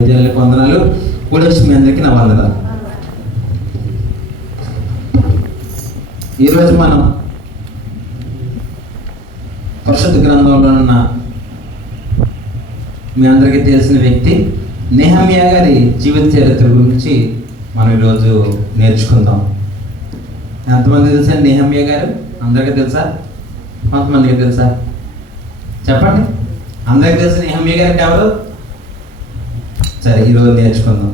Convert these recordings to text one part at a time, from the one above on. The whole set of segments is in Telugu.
వందనాలు కూడా మీ అందరికీ నా వందనాలు. ఈరోజు మనం పరిశుద్ధ గ్రంథంలో ఉన్న మీ అందరికీ తెలిసిన వ్యక్తి నెహమ్యా గారి జీవిత చరిత్ర గురించి మనం ఈరోజు నేర్చుకుందాం. ఎంతమంది తెలుసా నెహమ్యా గారు? అందరికీ తెలుసా? కొంతమందికి తెలుసా? చెప్పండి. అందరికీ తెలుసు నెహమ్యా గారు అంటే ఎవరు? సరే, ఈరోజు నేర్చుకుందాం.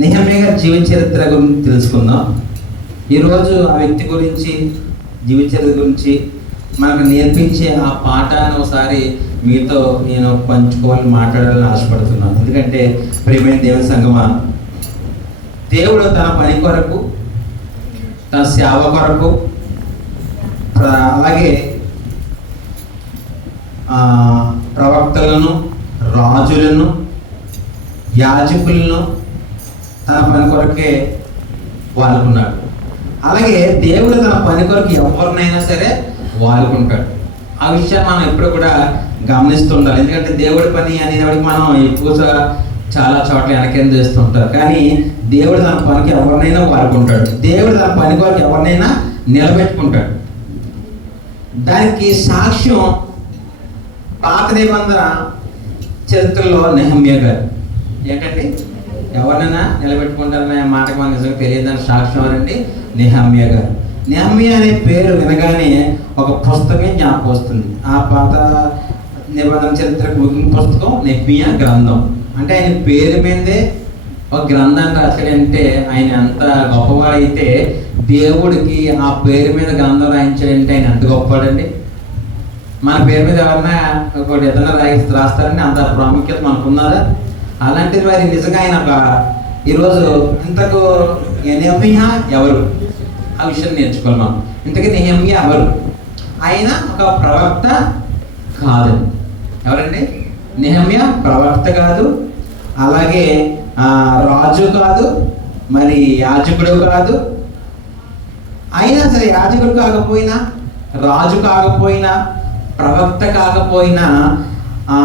నెహమ్యా గారి జీవిత చరిత్ర గురించి తెలుసుకుందాం. ఈరోజు ఆ వ్యక్తి గురించి, జీవిత చరిత్ర గురించి మనకు నేర్పించే ఆ పాఠాన్ని ఒకసారి మీతో నేను పంచుకోవాలని మాట్లాడాలని ఆశపడుతున్నాను. ఎందుకంటే ప్రియమైన దేవుని సంగమా, దేవుడు తన పని కొరకు, తన సేవ కొరకు, అలాగే ప్రవక్తలను, రాజులను, యాజకులను తన పని కొరకే వాడుకున్నాడు. అలాగే దేవుడు తన పని కొరకు ఎవరినైనా సరే వాడుకుంటాడు. ఆ విషయాన్ని మనం ఎప్పుడు కూడా గమనిస్తుండాలి. ఎందుకంటే దేవుడి పని అనేవాడికి మనం ఎక్కువగా చాలా చోట్ల వెనకేం చేస్తుంటారు. కానీ దేవుడు తన పనికి ఎవరినైనా వాడుకుంటాడు. దేవుడు తన పని కొరకు ఎవరినైనా నిలబెట్టుకుంటాడు. దానికి సాక్ష్యం పాత నిబంధన చరిత్రలో నెహమ్యా గారు. ఏంటంటే ఎవరినైనా నిలబెట్టుకుంటారనే మాటకు మనకు నిజంగా తెలియదని సాక్ష్యం ఎవరండి? నెహమ్యా గారు. నెహమ్యా అనే పేరు వినగానే ఒక పుస్తకం జ్ఞాపకం వస్తుంది. ఆ పాత నిబంధన చరిత్ర ముగింపు పుస్తకం నెహమ్యా గ్రంథం. అంటే ఆయన పేరు మీదే ఒక గ్రంథాన్ని రాశాడంటే ఆయన ఎంత గొప్పవాడైతే దేవుడికి ఆ పేరు మీద గ్రంథం రాయించాడంటే ఆయన ఎంత గొప్పవాడండి. మన పేరు మీద ఎవరన్నా ఒకటి ఏదైనా రాస్తారని అంత ప్రాముఖ్యత మనకున్నదా? అలాంటిది మరి నిజంగా ఆయన ఈరోజు ఇంతకు నెహమ్యా ఎవరు ఆ విషయం నేర్చుకోవాలి మనం. ఇంతకీ నెహమ్యా ఎవరు? ఆయన ఒక ప్రవక్త కాదండి. ఎవరండి? నెహమ్యా ప్రవక్త కాదు, అలాగే రాజు కాదు, మరి యాజకుడు కాదు. అయినా సరే యాజకుడు కాకపోయినా, రాజు కాకపోయినా, ప్రవక్త కాకపోయినా,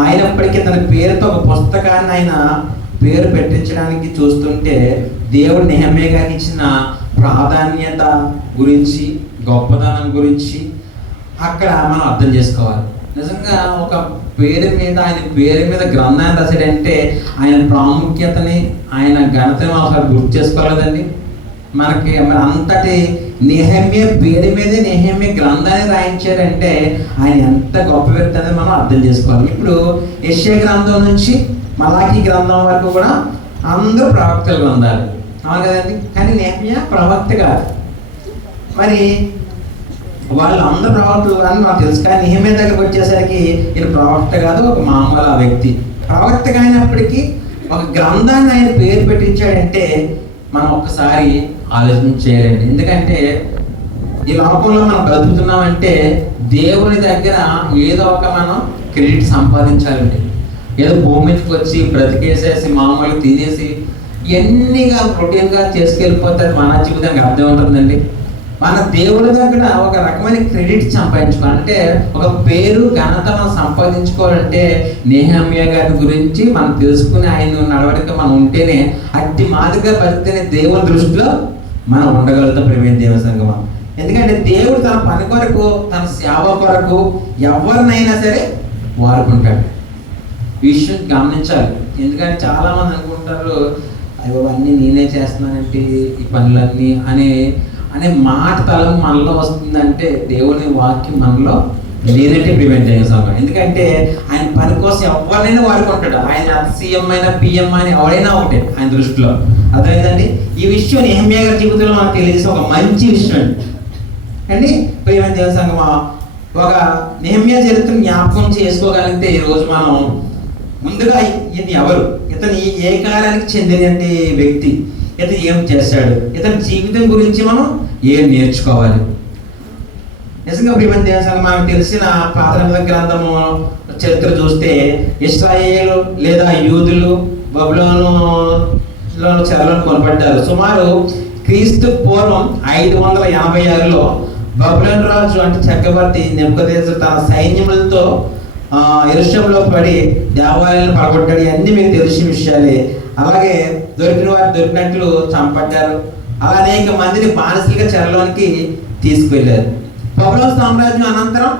అయినప్పటికీ తన పేరుతో ఒక పుస్తకాన్ని ఆయన పేరు పెట్టించడానికి చూస్తుంటే దేవుడు నెహమ్యా గారికి ఇచ్చిన ప్రాధాన్యత గురించి, గొప్పదనం గురించి అక్కడ మనం అర్థం చేసుకోవాలి. నిజంగా ఒక పేరు మీద, ఆయన పేరు మీద గ్రంథాన్ని రాశాడంటే ఆయన ప్రాముఖ్యతని, ఆయన ఘనతని ఒకసారి గుర్తు చేసుకోలేదండి. మనకి అంతటి నెహమ్యా పేరు మీదే నెహమ్యా గ్రంథాన్ని రాయించారంటే ఆయన ఎంత గొప్ప వ్యక్తి అనేది మనం అర్థం చేసుకోవాలి. ఇప్పుడు యెషయా గ్రంథం నుంచి మలాకీ గ్రంథం వరకు కూడా అందరూ ప్రవక్తలు గ్రంథాలు, అవును కదండి. కానీ నెహమ్యా ప్రవక్త కాదు. మరి వాళ్ళు అందరూ ప్రవక్తలు అని నాకు తెలుసు. కానీ నెహమ్యా దగ్గరకు వచ్చేసరికి ఈయన ప్రవక్త కాదు, ఒక మామూలు వ్యక్తి. ప్రవక్త అయినప్పటికీ ఒక గ్రంథాన్ని ఆయన పేరు పెట్టించాడంటే మనం ఒక్కసారి ఆలోచన చేయాలండి. ఎందుకంటే ఈ లోకంలో మనం బ్రతుకుతున్నామంటే దేవుని దగ్గర ఏదో ఒక మనం క్రెడిట్ సంపాదించాలండి. ఏదో భూమి మీదకి వచ్చి బ్రతికేసేసి మామూలుగా తినేసి ఇవన్నీగా రొటీన్గా చేసుకెళ్ళిపోతే మన జీవితానికి అర్థం ఉంటుందండి. మన దేవుడి దగ్గర ఒక రకమైన క్రెడిట్ సంపాదించుకోవాలంటే, ఒక పేరు, ఘనత మనం సంపాదించుకోవాలంటే నెహమ్యా గారి గురించి మనం తెలుసుకుని ఆయన నడవడిక మనం ఉంటేనే, అట్టి మాదిరిగా బతికితేనే దేవుని దృష్టిలో మనం ఉండగలుగుతాం. ప్రియమైన దేవుని సంగమా, ఎందుకంటే దేవుడు తన పని కొరకు, తన సేవ కొరకు ఎవరినైనా సరే వాడుకుంటాడు. ఈ విషయం గమనించాలి. ఎందుకంటే చాలామంది అనుకుంటారు, అయ్యో అన్నీ నేనే చేస్తున్నానంటే ఈ పనులన్నీ అనే మాట తలం మనలో వస్తుందంటే దేవుని వాక్యం మనలో లేదంటే ప్రివెంట్ చేస్తాం. ఎందుకంటే ఆయన పని కోసం ఎవరినైనా వాడుకుంటాడు. ఆయన సీఎం అయినా పిఎం అని ఎవరైనా ఒకటే ఆయన దృష్టిలో. అర్థమైందండి. ఈ విషయం నెహమ్యా గారి జీవితంలో మనకు తెలియజేసే ఒక మంచి విషయం అండి. ప్రియమైన దేవుని సంగమా, ఒక నెహమ్యా చరిత్రను జ్ఞాపకం చేసుకోగలిగితే ఈరోజు మనం ముందుగా ఇతను ఎవరు, ఇతను ఏ కాలానికి చెందిన వ్యక్తి, ఇతను ఏం చేశాడు, ఇతని జీవితం గురించి మనం ఏం నేర్చుకోవాలి. నిజంగా ప్రియమైన దేవుని సంగమా, మనకు తెలిసిన పాత నిబంధన గ్రంథము చరిత్ర చూస్తే ఇశ్రాయేలు లేదా యూదులు బబులోనులో చెరలోకి కొనబడ్డారు. సుమారు క్రీస్తు పూర్వం 586లో బబులోను రాజు అంటే చక్రవర్తి నెబుకద్నెజరు తన సైన్యములతో యెరూషలేములో పడి దేవాలయాలను పడగొట్టాడు. ఇవన్నీ మీకు తెలిసిన విషయాలే. అలాగే దొరికిన వారు దొరికినట్లు చంపడ్డారు. అలా అనేక మందిని బానిసలుగా చెరలోనికి తీసుకువెళ్ళారు. బబులోను సామ్రాజ్యం అనంతరం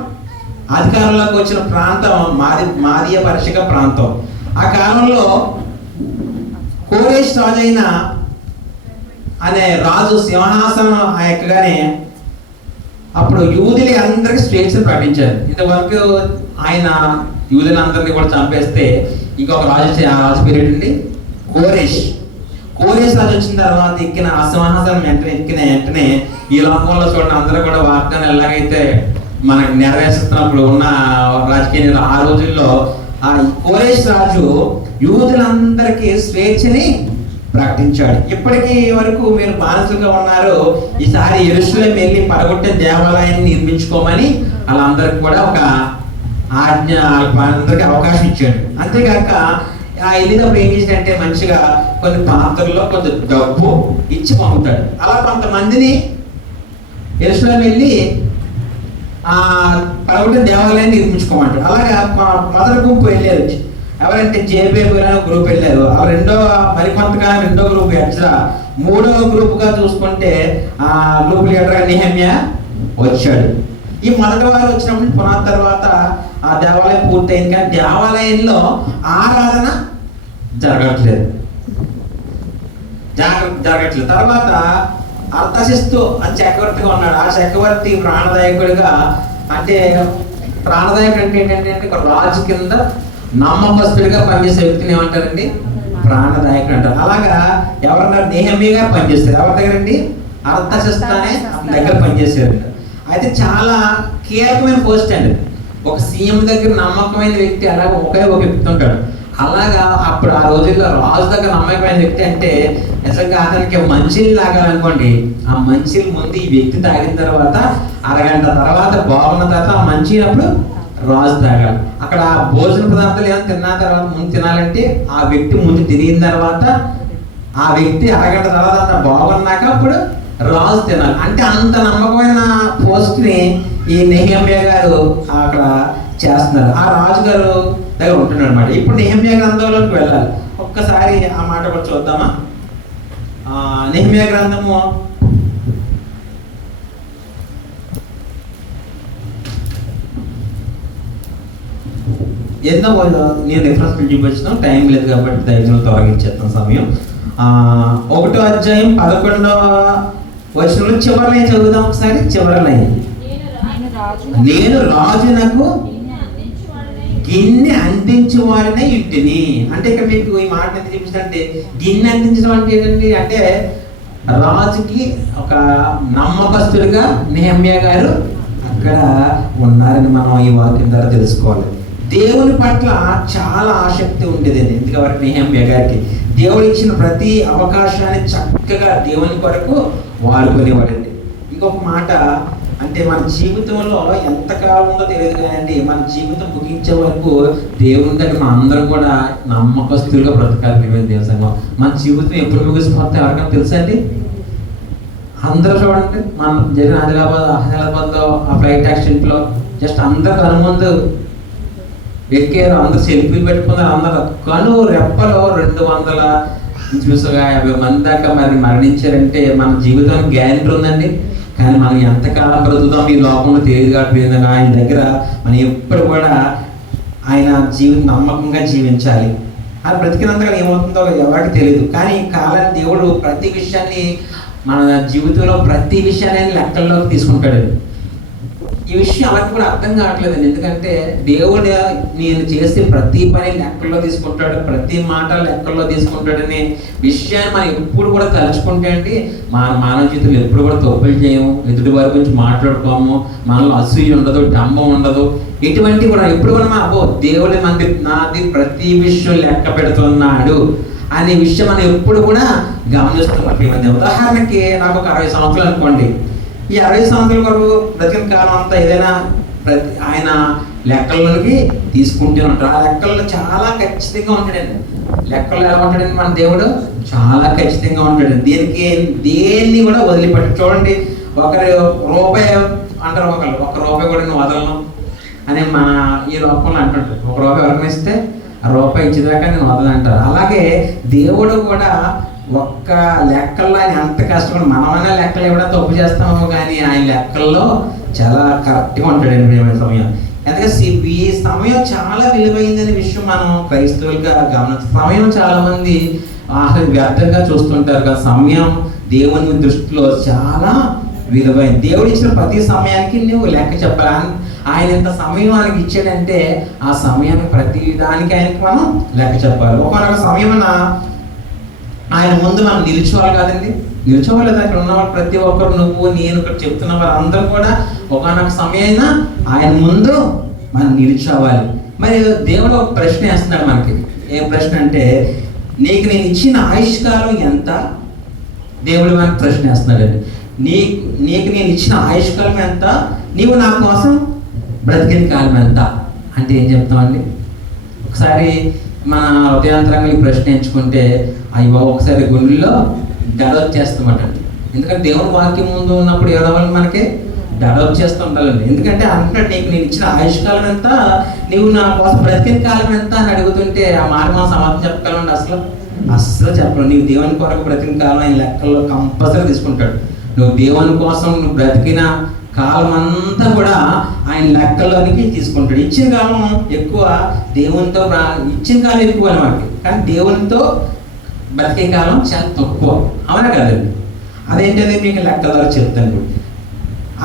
అధికారంలోకి వచ్చిన ప్రాంతం మాదీయ పర్షిక ప్రాంతం. ఆ కాలంలో కోరేష్ రాజు అనే రాజు సింహాసనం ఎక్కగానే అప్పుడు యూదులు అందరికీ స్వేచ్ఛను ప్రకటించారు. ఇంతవరకు ఆయన యూదులందరినీ కూడా చంపేస్తే ఇంకొక రాజు, ఆ రాజు పేరు ఏంటండి? కోరేష్ రాజు వచ్చిన తర్వాత ఎక్కిన ఆ సింహాసనం ఎక్కిన వెంటనే ఈ లోకంలో చూడండి అందరూ కూడా వాగ్దానం ఎలాగైతే మనకు నెరవేరుస్తున్నప్పుడు ఉన్న రాజకీయ ఆ రోజుల్లో ఆ కోరేష్ రాజు యూదులందరికీ స్వేచ్ఛని ప్రకటించాడు. ఇప్పటికీ వరకు మీరు బానిసలుగా ఉన్నారు, ఈసారి యెరూషలేము వెళ్ళి పడగొట్టిన దేవాలయాన్ని నిర్మించుకోమని వాళ్ళందరికీ కూడా ఒక ఆజ్ఞ, అందరికి అవకాశం ఇచ్చాడు. అంతేకాక వెళ్ళినప్పుడు ఏం చేసినట్టే మంచిగా కొన్ని పాత్రల్లో కొంచెం డబ్బు ఇచ్చి పంపుతాడు. అలా కొంతమందిని యెరూషలేము వెళ్ళి పడగొట్టిన దేవాలయాన్ని నిర్మించుకోమంటాడు. అలాగా మొదటి గుంపు వెళ్ళారు. ఎవరంటే జేబేబు అనే గ్రూప్ వెళ్ళారు. ఆ మరికొంతకాలం రెండో గ్రూప్ ఎక్స్ట్రా. మూడో గ్రూప్గా చూసుకుంటే ఆ గ్రూప్ లీడర్గా నెహెమ్యా వచ్చాడు. ఈ మొదటి వారు వచ్చినప్పుడు పునాది తర్వాత ఆ దేవాలయం పూర్తయింది, కానీ దేవాలయంలో ఆరాధన జరగట్లేదు. తర్వాత అర్థశిస్తు చక్రవర్తిగా ఉన్నాడు. ఆ చక్రవర్తి ప్రాణదాయకుడిగా, అంటే ప్రాణదాయకుడు అంటే ఏంటంటే ఒక రాజు కింద నమ్మకస్తుడిగా పనిచేసే వ్యక్తిని ఏమంటారండి? ప్రాణదాయకుడు అంటారు. అలాగా ఎవరన్నా నెహెమ్యా గారు పనిచేస్తారు. ఎవరి దగ్గర అండి? అర్థశిస్తు అనే దగ్గర పనిచేశారు. అయితే చాలా కీలకమైన పోస్ట్ అండి. ఒక సీఎం దగ్గర నమ్మకమైన వ్యక్తి అలాగే ఒకే ఒక వ్యక్తి ఉంటాడు. అలాగా అప్పుడు ఆ రోజుల్లో రాజు దగ్గర నమ్మకమైన వ్యక్తి అంటే నిజంగా అతనికి మంచినీళ్ళు తాగాలనుకోండి, ఆ మంచినీళ్ళు ముందు ఈ వ్యక్తి తాగిన తర్వాత అరగంట తర్వాత బాగున్న తర్వాత ఆ మంచినప్పుడు రాజు తాగాలి. అక్కడ భోజన పదార్థాలు ఏమైనా తిన్న తర్వాత ముందు తినాలంటే ఆ వ్యక్తి ముందు తిరిగిన తర్వాత ఆ వ్యక్తి అరగంట తర్వాత బాగున్నాక అప్పుడు రాజు తినాలి. అంటే అంత నమ్మకమైన పోస్ట్ని ఈ నెహెమ్యా గారు అక్కడ చేస్తున్నారు. ఆ రాజు గారు దగ్గర ఉంటున్నాడు అనమాట. ఇప్పుడు నెహెమ్యా గ్రంథంలోకి వెళ్ళాలి. ఒక్కసారి ఆ మాట కూడా చూద్దామా? నెహెమ్యా గ్రంథము 8వ నేను రిఫరెన్స్ చూపించిన టైం లేదు కాబట్టి దైవంలో తొలగించేస్తాను సమయం. 1వ అధ్యాయం 11వ వచనంలో చివరి లైన్ చదువుదాం ఒకసారి. చివరి లైన్, నేను రాజునకు గిన్నె అందించేవాడినే ఇంటిని. అంటే ఇక్కడ మీకు ఈ మాట ఎంత చూపిస్తుంటే గిన్నె అందించడం అంటే ఏంటండి? అంటే రాజుకి ఒక నమ్మకస్తుడిగా నెహెమ్యా గారు అక్కడ ఉన్నారని మనం ఈ వాక్యం ద్వారా తెలుసుకోవాలి. దేవుని పట్ల చాలా ఆసక్తి ఉండేది ఎందుకంటే నెహెమ్యా గారికి దేవుడు ఇచ్చిన ప్రతి అవకాశాన్ని చక్కగా దేవుని కొరకు వాడుకునేవాడండి. ఇంకొక మాట, అంటే మన జీవితంలో ఎంతకాలం ఉందో తెలియదు కానీ మన జీవితం ముగించే వరకు దేవుని దగ్గర మన అందరం కూడా నమ్మకస్తులుగా బ్రతకాలి. దేవుని మన జీవితం ఎప్పుడు ముగిసిపోతే ఎవరికైనా తెలుసా అండి? అందరూ చూడండి, మన జరిగిన హైదరాబాద్లో ఆ ఫ్లైట్ యాక్సిడెంట్లో జస్ట్ అందరు కనుమందు ఎక్కారు, అందరు సెల్ఫీలు పెట్టుకున్నారు. అందరు కను రెప్పలో 250 మంది దాకా మరి మరణించారంటే మన జీవితానికి గ్యారెంటీ ఉందండి. కానీ మనం ఎంతకాలం బ్రతుకుతాం ఈ లోకంలో తెలియదు కాబట్టి ఆయన దగ్గర మనం ఎప్పుడు కూడా ఆయన నమ్మకంగా జీవించాలి. అది బ్రతికినంతగా ఏమవుతుందో ఎవరికి తెలియదు. కానీ కాలాన్ని దేవుడు ప్రతి విషయాన్ని మన జీవితంలో ప్రతి విషయాన్ని లెక్కల్లోకి తీసుకుంటాడు. ఈ విషయం ఎవరికి కూడా అర్థం కావట్లేదండి. ఎందుకంటే దేవుడు నేను చేసే ప్రతి పని లెక్కల్లో తీసుకుంటాడు, ప్రతి మాట లెక్కల్లో తీసుకుంటాడనే విషయాన్ని మనం ఎప్పుడు కూడా తలుచుకుంటే అండి మన మానవ జీవితంలో ఎప్పుడు కూడా తప్పులు చేయము, ఎదుటి వారి గురించి మాట్లాడుకోము, మనలో అసూయ ఉండదు, డంబం ఉండదు, ఇటువంటి కూడా ఎప్పుడు కూడా మనం దేవుడి నాది ప్రతి విషయం లెక్క పెడుతున్నాడు అనే విషయం మనం ఎప్పుడు కూడా గమనిస్తున్నాం. ఉదాహరణకి నాకు ఒక 60 సంవత్సరాలు అనుకోండి. ఈ 60 సంవత్సరాల వరకు బ్రతికిన కాలం అంతా ఏదైనా ఆయన లెక్కల్లోకి తీసుకుంటూ ఉంటాడు. ఆ లెక్కల్లో చాలా ఖచ్చితంగా ఉంటాడండి. లెక్కల్లో ఎలా ఉంటాడండి మన దేవుడు? చాలా ఖచ్చితంగా ఉంటాడండి. దేన్ని కూడా వదిలిపెట్టి చూడండి. ఒకరి రూపాయి అంటారు, ఒక రూపాయి కూడా నేను వదలను అని మన ఈ లోకంలో అంటుంటారు. ఒక రూపాయి ఎవరికైనా ఇస్తే ఆ రూపాయి ఇచ్చేదాకా నేను వదలంటారు. అలాగే దేవుడు కూడా ఒక్క లెక్కల్లో ఆయన ఎంత కష్టపడి, మనమైనా లెక్కలు ఇవ్వడం తప్పు చేస్తామో కానీ ఆయన లెక్కల్లో చాలా కరెక్ట్గా ఉంటాడండి ప్రియమైన సమయం. ఎందుకంటే ఈ సమయం చాలా విలువైందనే విషయం మనం క్రైస్తవులుగా సమయం చాలా మంది వ్యర్థంగా చూస్తుంటారు కదా. సమయం దేవుని దృష్టిలో చాలా విలువైంది. దేవుడు ఇచ్చిన ప్రతి సమయానికి నువ్వు లెక్క చెప్పాలి. ఆయన ఎంత సమయం ఆయనకి ఇచ్చాడంటే ఆ సమయానికి ప్రతి దానికి ఆయనకి మనం లెక్క చెప్పాలి. ఒకనొక సమయమున ఆయన ముందు మనం నిల్చోవాలి కదండి. నిల్చోవాలి కదా. ఇక్కడ ఉన్నవాళ్ళు ప్రతి ఒక్కరు, నువ్వు నేను ఇక్కడ చెప్తున్న వారు అందరూ కూడా ఒకనొక సమయమైనా ఆయన ముందు మనం నిల్చోవాలి. మరి దేవుడు ఒక ప్రశ్న వేస్తున్నాడు మనకి. ఏం ప్రశ్న అంటే, నీకు నేను ఇచ్చిన ఆయుష్కాలం ఎంత? దేవుడు మనకు ప్రశ్న వేస్తున్నాడండి. నీకు నేను ఇచ్చిన ఆయుష్కాలం ఎంత? నీవు నా కోసం బ్రతికిన కాలం ఎంత అంటే ఏం చెప్తామండి? ఒకసారి మన హృదయాంతరంగా ఈ ప్రశ్న ఎంచుకుంటే అయ్యో ఒకసారి గుండెల్లో దడ వచ్చేస్తామట. ఎందుకంటే దేవుని వాక్యం ముందు ఉన్నప్పుడు ఎవరవ్వాలి, మనకి దడ వచ్చేస్తూ ఉండాలండి. ఎందుకంటే అంటున్నాడు, నీకు నేను ఇచ్చిన ఆయుష్కాలం ఎంత, నీవు నా కోసం బ్రతికిన కాలం ఎంత అని అడుగుతుంటే ఆ మాట మనం సమాధానం చెప్పగలండి? అస్సలు చెప్పలేం. నీవు దేవుని కొరకు బ్రతికిన కాలం ఆయన లెక్కల్లో కంపల్సరీ తీసుకుంటాడు. నువ్వు దేవుని కోసం నువ్వు బ్రతికిన కాలం అంతా కూడా ఆయన లెక్కల్లోనికి తీసుకుంటాడు. ఇచ్చిన కాలం ఎక్కువ, దేవునితో ఇచ్చిన కాలం ఎక్కువ మనకి, కానీ దేవునితో బ్రతికే కాలం చాలా తక్కువ. అవునా కదండి? అదేంటది మీకు లెక్కల ద్వారా చెప్తాను.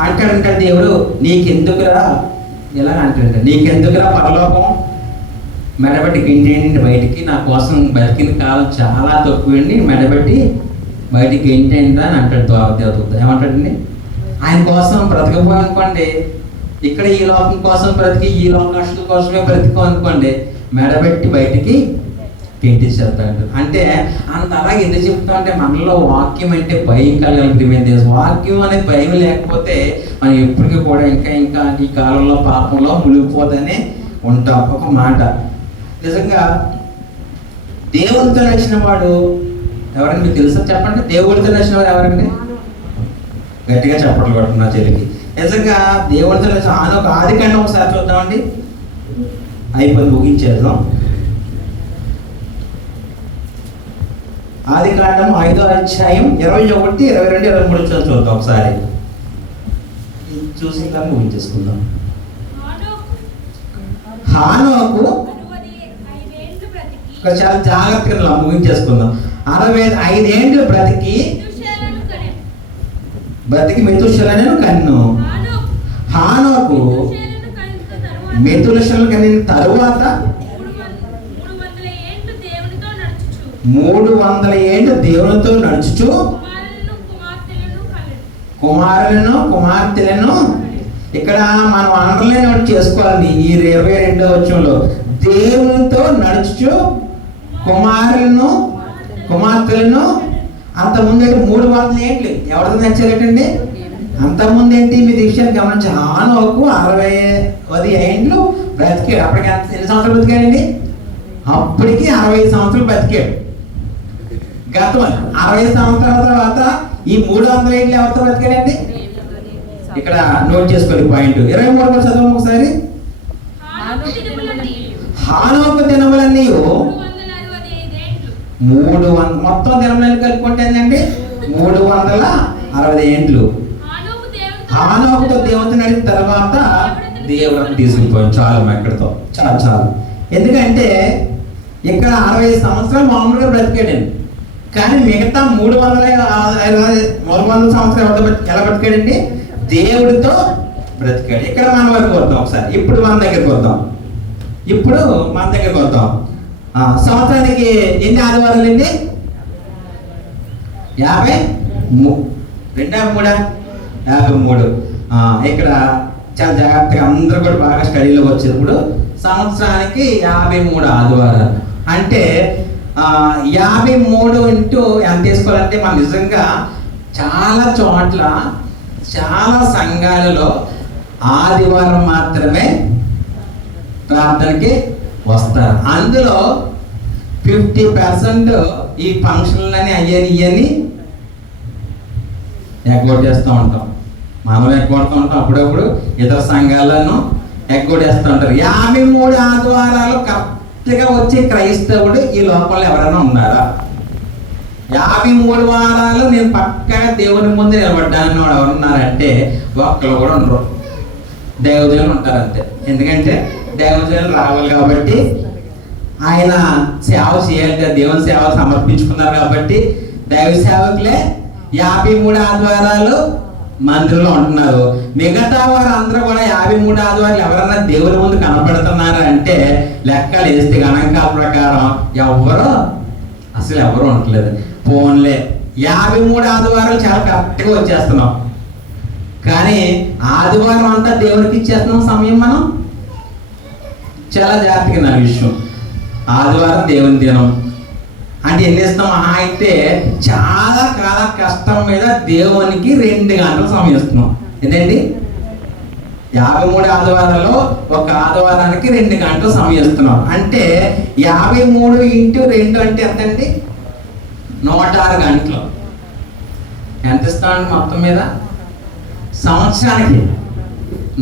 అంటాడంటే దేవుడు, నీకెందుకురా ఎలా అంటాడంటే, నీకెందుకురా పరలోకం మెడబెట్టి గింటేయండి బయటికి, నా కోసం బ్రతికిన కాలం చాలా తక్కువండి, మెడబెట్టి బయటికి ఏంటండి అని అంటాడు దేవత. ఏమంటాడండి? ఆయన కోసం బ్రతకపోనుకోండి, ఇక్కడ ఈ లోకం కోసం బ్రతికి ఈ లోకాల కోసమే బ్రతికో అనుకోండి, మెడబెట్టి బయటికి గెంటించేస్తాడు. అంటే అంత అలాగే ఎందుకు చెప్తా అంటే, మనలో వాక్యం అంటే భయం కలగలిగితే, వాక్యం అనేది భయం లేకపోతే మనం ఎప్పటికీ కూడా ఇంకా ఈ కాలంలో పాపంలో మునిగిపోతూనే ఉంటాం. ఒక మాట నిజంగా దేవుడితో నచ్చిన వాడు ఎవరండి మీకు తెలుసా? చెప్పండి. దేవుడితో నచ్చిన వాడు ఎవరండి? గట్టిగా చెప్పట్లు పడుతున్నా చెల్లికి. నిజంగా దేవుడితో నచ్చిన ఒక ఆదికాండం ఒకసారి చూద్దామండి. అయిపోయింది, ముగించేద్దాం. ఆదికాండం 5వ అధ్యాయం 21, 22, 23 చూద్దాం ఒకసారి. చూసి దాన్ని ముగించేసుకుందాం. హానోకు చాలా జాగ్రత్తగా ముగించేసుకుందాం. 65 ఏండ్లు బ్రతికి మెతుషెలను కన్ను. హానోకు మెతుషెలను కనిన తరువాత 300 ఏండ్లు దేవునితో నడుచుచు కుమారులను కుమార్తెలను. ఇక్కడ మనం అండర్లైన్ ఒకటి చేసుకోవాలి. ఈ 22వ వచనంలో దేవునితో నడుచుచు కుమారులను కుమార్తెలను. అంతకుముందు 300 ఏండ్లు ఎవరితో నచ్చారటండి? అంతకుముందు ఏంటి మీ విషయాన్ని గమనించి, హానోకు 60 ఏండ్లు బ్రతికాడు. అప్పటికి ఎన్ని సంవత్సరాలు బ్రతికాడండి? అప్పటికి 65 సంవత్సరాలు బ్రతికాడు. గతం 60 సంవత్సరాల తర్వాత ఈ 300 ఏండ్లు ఎవరితో బ్రతికాడండి? ఇక్కడ నోట్ చేసుకోండి పాయింట్. 23 చదువు ఒకసారి. హానోకు దినములన్నీ 300 మొత్తం దినములన్నీ కలుపుకుంటే ఏంటంటే 360 ఏండ్లు. హానోకుతో దేవునితో నడిచిన తర్వాత దేవుడిని తీసుకుపోయాం. చాలు ఎక్కడితో చాలు. ఎందుకంటే ఇక్కడ 65 సంవత్సరాలు మామూలుగా బ్రతికాడండి. కానీ మిగతా 300 సంవత్సరాలు ఎలా బ్రతికాడండి? దేవుడితో బ్రతికాడు. ఇక్కడ మన వరకు వద్దాం ఒకసారి. ఇప్పుడు మన దగ్గరికి వద్దాం. సంవత్సరానికి ఎన్ని ఆదివారాలు అండి? 53. ఇక్కడ చాలా జాగ్రత్తగా అందరూ కూడా బాగా స్టడీలో వచ్చేటప్పుడు సంవత్సరానికి 53 ఆదివారాలు. అంటే 53 ఇంటూ ఎంత తీసుకోవాలంటే, మనం నిజంగా చాలా చోట్ల చాలా సంఘాలలో ఆదివారం మాత్రమే ప్రార్థనకి వస్తారు. అందులో 50% ఈ ఫంక్షన్లని ఇవన్నీ ఎగ్గొట్టేస్తూ ఉంటాం. మనం ఎగ్గొడుతూ ఉంటాం. అప్పుడప్పుడు ఇతర సంఘాలను ఎగ్గొడేస్తూ ఉంటారు. 53 ఆదివారాలు కరెక్ట్గా వచ్చే క్రైస్తవుడు ఈ లోపల ఎవరైనా ఉన్నారా? 53 వారాలు నేను పక్కగా దేవుని ముందు నిలబడ్డాను ఎవరున్నారంటే ఒక్కరు కూడా ఉండరు. దైవజనులు ఉంటారు అంతే. ఎందుకంటే దైవజనులు రావాలి కాబట్టి, ఆయన సేవ చేయాలి కదా, దేవుని సేవ సమర్పించుకున్నారు కాబట్టి దైవ సేవకులే 53 ఆదివారాలు మందిరంలో ఉంటున్నారు. మిగతా వారు అందరూ కూడా 53 ఆదివారాలు ఎవరన్నా దేవుని ముందు కనపడుతున్నారు అంటే లెక్కలు వేస్తే గణాంకాల ప్రకారం అసలు ఎవరు ఉండట్లేదు. ఫోన్లే 53 ఆదివారాలు చాలా కరెక్ట్గా వచ్చేస్తున్నాం, కానీ ఆదివారం అంతా దేవునికి ఇచ్చేస్తున్నాం సమయం. మనం చాలా జాగ్రత్తగా నా విషయం. ఆదివారం దేవుని దినం అంటే ఏం చేస్తాం? అయితే చాలా కష్టం మీద దేవునికి 2 గంటలు సమయం ఇస్తున్నాం. ఏంటండి? 53 ఆదివారాల్లో ఒక ఆదివారానికి 2 గంటలు సమయం ఇస్తున్నాం. అంటే 53 × 2 అంటే ఎంతండి? 106 గంటలు. ఎంత ఇస్తామండి మొత్తం మీద? సంవత్సరానికి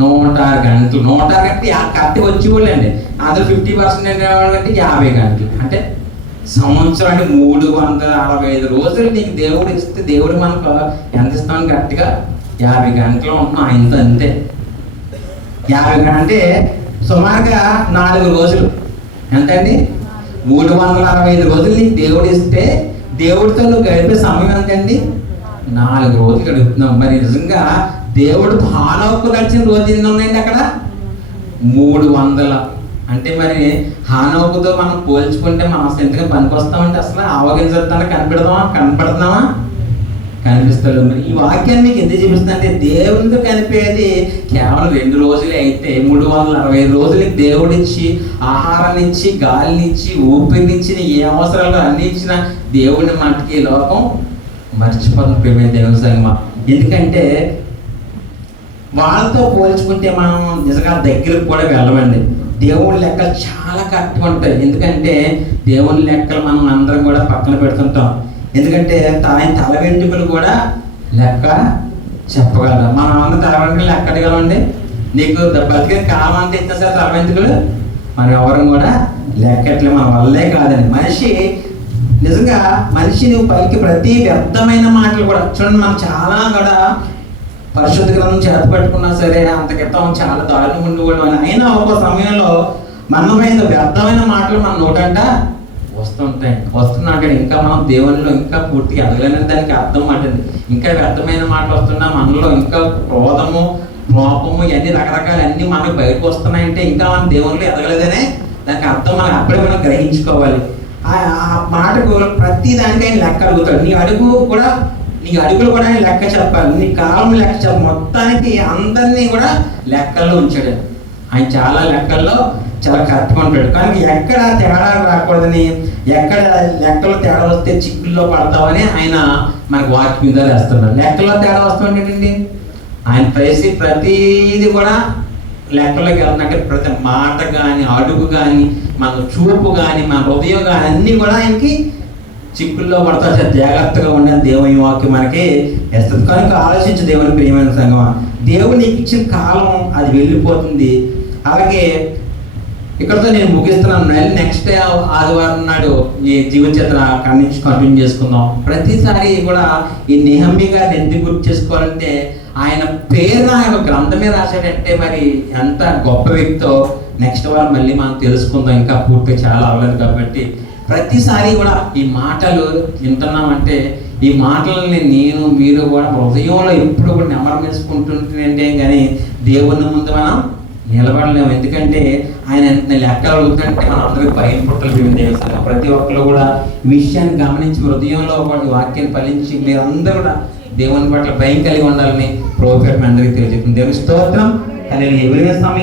106 గంటలు. 106 గంటలు కరెక్ట్గా వచ్చి కూడా అండి. అందులో 50% అంటే 50 గంటలు. అంటే సంవత్సరానికి 365 రోజులు నీకు దేవుడు ఇస్తే దేవుడు మనకు ఎంత ఇస్తామని గట్టిగా 50 గంటలు ఉంటున్నాం ఆయనతో. అంతే 50 అంటే సుమారుగా 4 రోజులు. ఎంతండి? 365 రోజులు నీకు దేవుడు ఇస్తే దేవుడితో నువ్వు గడిపే సమయం ఎంతండి? 4 రోజులు గడుపుతున్నావు. మరి నిజంగా దేవుడు హానోకు నడిచిన రోజు ఎన్ని ఉన్నాయండి అక్కడ? 300. అంటే మరి హానోకుతో మనం పోల్చుకుంటే మనం అసలు ఎందుకు పనికొస్తామంటే అసలు ఆవగించడానికి కనపడుతున్నామా? కనిపిస్తాడు. మరి ఈ వాక్యాన్ని మీకు ఎందుకు చూపిస్తుంది అంటే దేవునితో కనిపేది కేవలం 2 రోజులే. అయితే 365 రోజులకి దేవుడిచ్చి ఆహారాన్ని ఇచ్చి గాలిని ఇచ్చి ఊపిరినిచ్చి ఏ అవసరాలు అన్ని ఇచ్చిన దేవుడిని మట్టుకి లోకం మర్చిపోతుంది. ప్రేమ దేవుని సంగమా, ఎందుకంటే వాళ్ళతో పోల్చుకుంటే మనం నిజంగా దగ్గరకు కూడా వెళ్ళమండి. దేవుని లెక్కలు చాలా కరెక్ట్గా ఉంటాయి. ఎందుకంటే దేవుని లెక్కలు మనం అందరం కూడా పక్కన పెడుతుంటాం. ఎందుకంటే ఆయన తల వెంట్రుకలు కూడా లెక్క చెప్పగలరు. మనం అందరం తల వెంట్రుకలు లెక్క అడగలమండి. నీకు బతికే కాలం అంతా ఇచ్చిన సార్ తల వెంట్రుకలు మనం ఎవరం కూడా లెక్కట్లే, మన వల్లే కాదండి. నిజంగా మనిషి నువ్వు పలికి ప్రతి వ్యర్థమైన మాటలు కూడా చూడండి. మనం చాలా కూడా పరిశుద్ధ గ్రంథం చేతపట్టుకున్నా సరే అంత క్రితం చాలా దారుణం ఉండేవాడు. అయినా ఒక సమయంలో మనమైన వ్యర్థమైన మాటలు మన నోటంట వస్తున్నాడు. ఇంకా మనం దేవునిలో ఇంకా పూర్తిగా ఎదగలేని దానికి అర్థం మాటండి. ఇంకా వ్యర్థమైన మాటలు వస్తున్నా మనలో ఇంకా క్రోధము, కోపము ఇవన్నీ రకరకాలు అన్నీ మనకు బయటకు వస్తున్నాయంటే ఇంకా మనం దేవునిలో ఎదగలేదనే దానికి అర్థం మనం అప్పుడే మనం గ్రహించుకోవాలి. ఆ మాటకు ప్రతి దానికి ఆయన లెక్క అడుగుతాడు. నీ అడుగులు కూడా ఆయన లెక్క చెప్పాలి. నీ కాలం లెక్క చెప్పాలి. మొత్తానికి అందరినీ కూడా లెక్కల్లో ఉంచాడు ఆయన. చాలా లెక్కల్లో చాలా కరెక్ట్గా ఉంటాడు. కానీ ఎక్కడ తేడా రాకూడదని, ఎక్కడ లెక్కలో తేడా వస్తే చిక్కుల్లో పడతామని ఆయన మనకు వాక్యం మీద వేస్తున్నాడు. లెక్కల్లో తేడా వస్తుంటేంటండి ఆయన ప్రతిది కూడా లెక్కలోకి వెళ్తున్నట్టే. ప్రతి మాట కానీ, అడుగు కానీ, మన చూపు కానీ, మన హృదయం కానీ అన్నీ కూడా ఆయనకి చిక్కుల్లో పడతా. జాగ్రత్తగా ఉండే దేవుని వాక్యం మనకి వేస్తుంది. కనుక ఆలోచించు దేవుని ప్రియమైన సంగమా, దేవుడు నీకు ఇచ్చిన కాలం అది వెళ్ళిపోతుంది. అలాగే ఇక్కడతో నేను ముగిస్తున్నాను. నెక్స్ట్ ఆదివారం నాడు ఈ జీవచరిత్ర కంటిన్యూ చేసుకుందాం. ప్రతిసారి కూడా ఈ నెహెమ్యా గారిని ఎందుకు గుర్తు చేసుకోవాలంటే ఆయన పేరు ఆయన గ్రంథమే రాశాడంటే మరి ఎంత గొప్ప వ్యక్తో నెక్స్ట్ వారం మళ్ళీ మనం తెలుసుకుందాం. ఇంకా పూర్తిగా చాలా అవ్వలేదు కాబట్టి ప్రతిసారి కూడా ఈ మాటలు వింటున్నామంటే ఈ మాటలని మీరు కూడా హృదయంలో ఎప్పుడు కూడా నెమరు వేసుకుంటుంటే కానీ దేవుని ముందు మనం నిలబడలేము. ఎందుకంటే ఆయన ఎంత లెక్కలు అడుగుతుంటే మనం అందరికీ భయం పుట్టలు చేస్తాం. ప్రతి ఒక్కరు కూడా ఈ విషయాన్ని గమనించి హృదయంలో వాక్యాన్ని ఫలించి మీరందరూ కూడా దేవుని పట్ల భయం కలిగి ఉండాలని ప్రభువు అందరికీ తెలియజేస్తుంది. దేవుని స్తోత్రం. కానీ ఎవరి సమయం